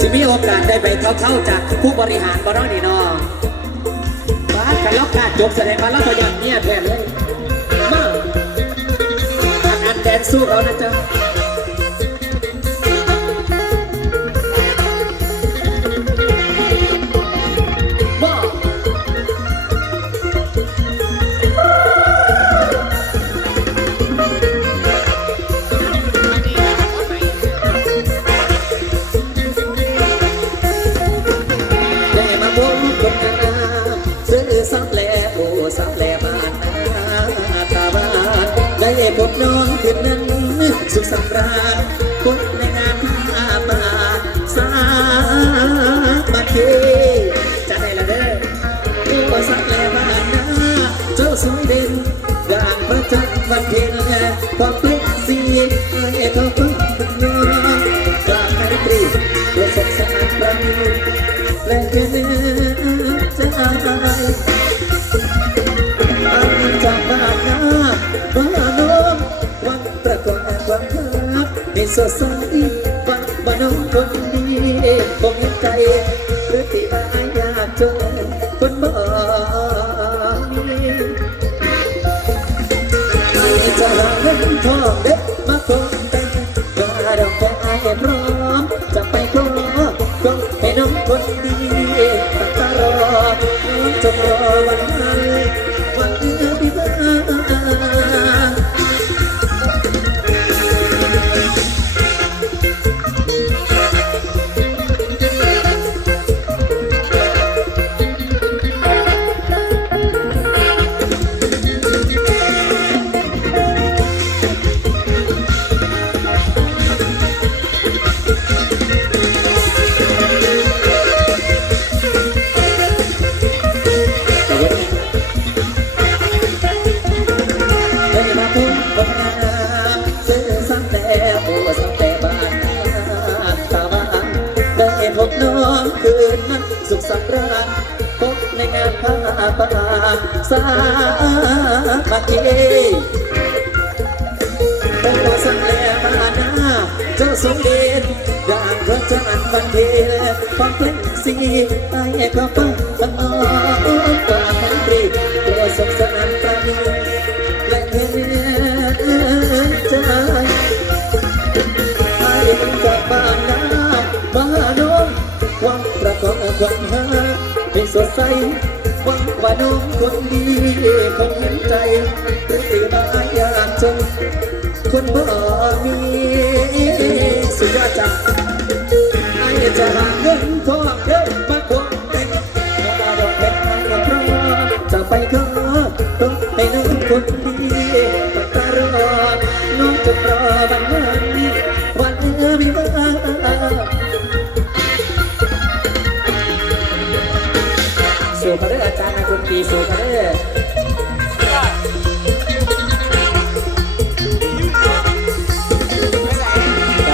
สิมีโอกาสได้ไปเท่าๆจากผู้บริหารบรอนี่เนอบ้านกันล็อกการจบแสดงมาแล้วก็ยังเงียบแทนเลยมาอันอันแดนสู้เรานะจ๊ะ สุขสำรคนในงานผ้าป่าสาบัคคีจะได้ละเด้อโอ้ซับแลบ้านนาเจ้าสวยเด่นอย่างพระจันทร์วันเพ็ญความเปลี่ยนสีให้เขาเพิ่งเป็นยอกลางไมตรีตัวสดสารประณีและเกิดจะอายอันจากบ้านนาบ้านน้องวันประกอบความรักให้ สดใสบ้านบ้านน้องคนดีคงเห็นใจหรือที่อายอยากเจอคนบ่ไม่จะหาเงิน ในงานผ้าป่าสามัคคีโอ้สังแลมานาเจ้าสมเด็จอย่างพระจันทร์บันเพ็ญฟังเพลงสีไอ้ก็ฟังมันอ้อมกว่าพันเรี ให้สดใสหวังว่าน้องคนดีคงเห็นใจหรือสิบ้าอยากจนคนบ่มีสุดยอดจังไอ้จะหาเงินทองเดิน สู่กันเด้ออาจารย์นะคุณปีสู่กันเด้อครับ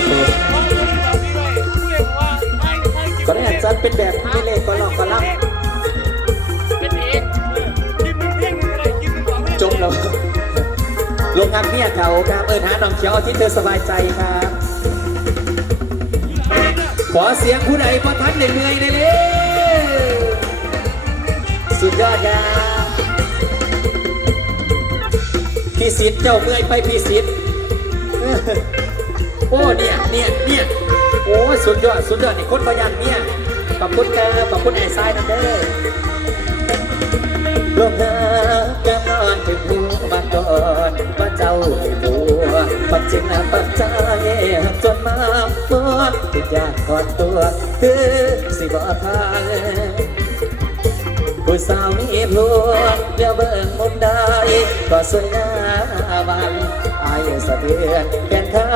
ผมก็ได้อาจารย์เป็นแบบไม่เล่ก็ลอกก็ล่ำจมแล้วโรงงานเมียเขาครับเอิญหาน้องเขียวที่เธอสบายใจครับ ขอเสียงผู้ใดพอทันเหนื่อยๆเลยเลย สุดยอดครับพี่สิทธิ์เจ้าเมื่อยไปพี่สิทธิ์โอ้เนี่ยเนี่ยเนี่ยโอ้สุดยอดสุดยอดนี่คนพยันเนี่ยขอบคุณครับขอบคุณไอ้ทรายนะเด้อลงน้ำแก้มนอนถึงหูมาก่อนว่าเจ้าให้บัวปัจจินาปัจจัยจนมาหมดติดยากถอดตัวคือสิบ่ทาง ผู้สาวมีผัวเดี๋ยวเบิ่งมุมได้ก็สวยงามวันอายสะเทือนแขนขา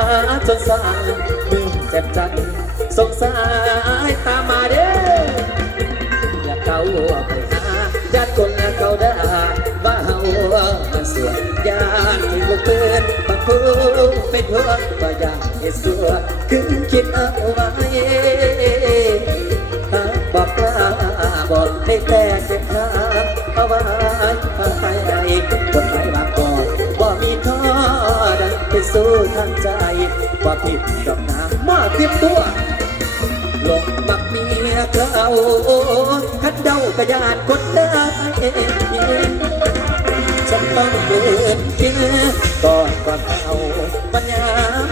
จนสั่นมือเจ็บจังสงสายตามมาเด้ออยากเข้าไปหาญาติคนเขาได้ว่าเฮามันสวยยานที่ลูกเตือนปักผู้เป็นหัวก็อยากเห็นสัวคือคิดเอาไว้บอกกล้าบอกให้เป็น ที่ดดอกน้ำมาเตรียมตัว ลงบักเมียเขาคัดเดากระยานคนได้ฉันต้องเดินกินก่อนก่อนเอาปัญญา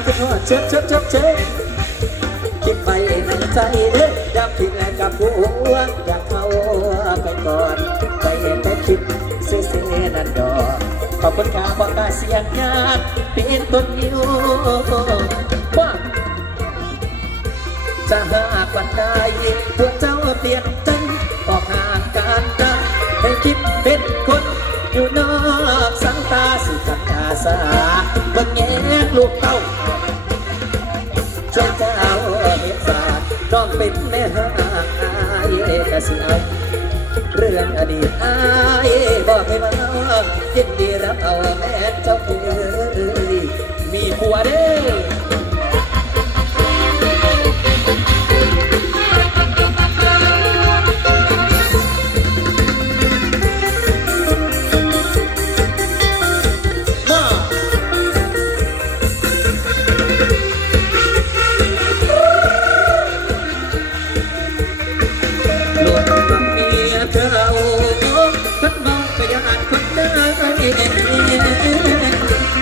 ขึ้นว่าเชิดเชิดเชิดเชิดคิดไปในใจเด้ออยาผิดกับผัวอยากเอาไปก่อน ไปแต่คิดเสียนั่นดอกขอบคุณครับอกกาเสียงงานเป็นต้นนิ้ว ว่าจะหากวันใดพวกเจ้าเปลี่ยนใจออกห่างกันกันให้คิดเป็นคน อยู่นอกสังตาสุขันอาสาบังแงลูกเต้าช่วยเจ้าเมตตาน้องเป็นแม่หางอายกระเสียวเรื่องอดีตอายบอกให้มายินดีรับเอาแม่เจ้า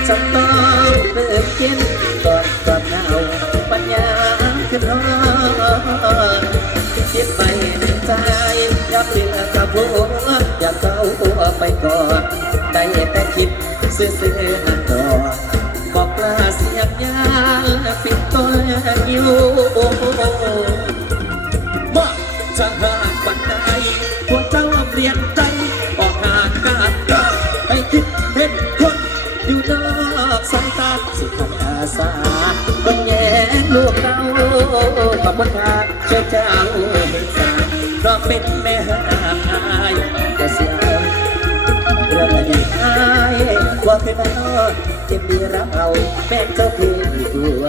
สตองเปิดกินก่อนก่อนเอาปัญญาขึ้นร้อนคิดไปในใจอยากเลือกกับผัวอยากเข้าหัวไปก่อน เคยมาเจ็บดีรักเอาแฟนเจ้าเพียงตัว